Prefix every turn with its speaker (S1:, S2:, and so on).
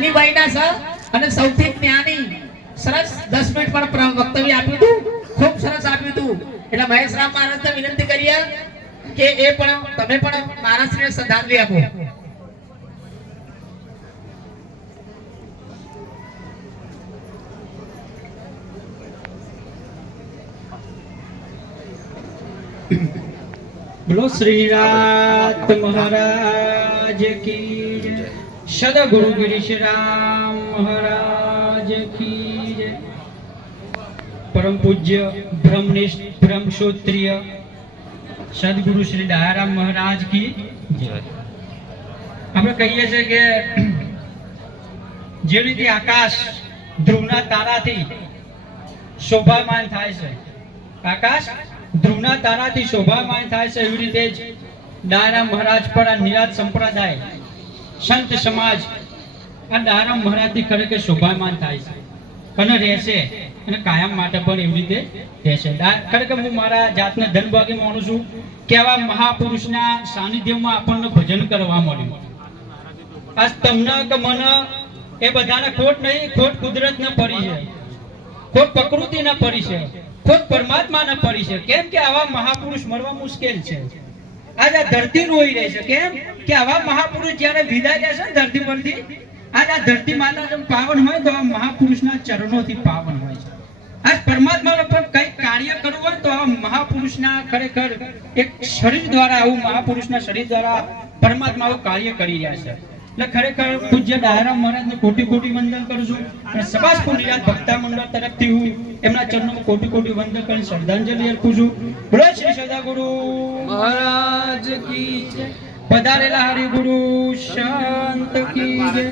S1: જ્ઞાની બાઈના સર અને સૌથી જ્ઞાની સરસ દસ મિનિટ પણ વક્તવ્ય આપ્યું હતું. ખૂબ સરસ આપ્યું હતું. એટલે મહેશ રામ મહારાજને વિનંતી કરીએ કે એ પણ તમે પણ મહારાજશ્રીને શ્રદ્ધાંજલિ આપો.
S2: બોલો શ્રી રાત મહારાજ કી જય સદગુરુ ગિરીશ રામ મહારાજ કી જય. પરમ પૂજ્ય, બ્રહ્મનિષ્ઠ બ્રહ્મક્ષોત્રિય સદગુરુ શ્રી દયારામ મહારાજ કી જય. આપણે કહીએ છીએ કે જે રીતે આકાશ ધ્રુવના તારાથી શોભામાન થાય છે. આકાશ ધ્રુવના તારાથી શોભામાન થાય છે એવી રીતે જ દારા મહારાજ પર આ નિરાજ સંપ્રદાય સંત સમાજ આ દારા મહારાજથી ખરેખર શોભામાન થાય છે. અને રહેશે અને કાયમ માટે પણ એવી રીતે રહેશે. ખરેખર હું મારા જાતને ધનભાગી માનું છું કે આવા મહાપુરુષના સાનિધ્યમાં આપણને ભજન કરવા મળ્યું. આજ તમને કે મને એ બધાને ખોટ નહીં, ખોટ કુદરતને પડી છે. ખોટ પ્રકૃતિને પડી છે. ખોટ પરમાત્માને પડી છે. કેમ કે આવા મહાપુરુષ મળવા મુશ્કેલ છે. આજ આ ધરતી રોઈ રહી છે. કેમ? કે આવા મહાપુરુષ જ્યારે વિદાય જશે ને ધરતી પરથી આજ આ ધરતી માતા પાવન હોય તો આ મહાપુરુષના ચરણોથી પાવન હોય છે. આજ પરમાત્માને પણ કંઈક કાર્ય કરવું હોય તો આ મહાપુરુષના ખરેખર એક શરીર દ્વારા, આવું મહાપુરુષના શરીર દ્વારા પરમાત્મા કાર્ય કરી રહ્યા છે. એટલે ખરેખર પૂજ્ય ડાયરામ મહારાજને કોટી કોટી વંદન કરું છું અને સબાસપુર નિરાજ ભક્તા મંડળ તરફથી હું એમના ચરણોમાં કોટી કોટી વંદન કરીને શ્રદ્ધાંજલિ અર્પું છું. બોલો શ્રી સદાગુરુ મહારાજ કી પધારેલા હરિગુરુ શાંત કી જય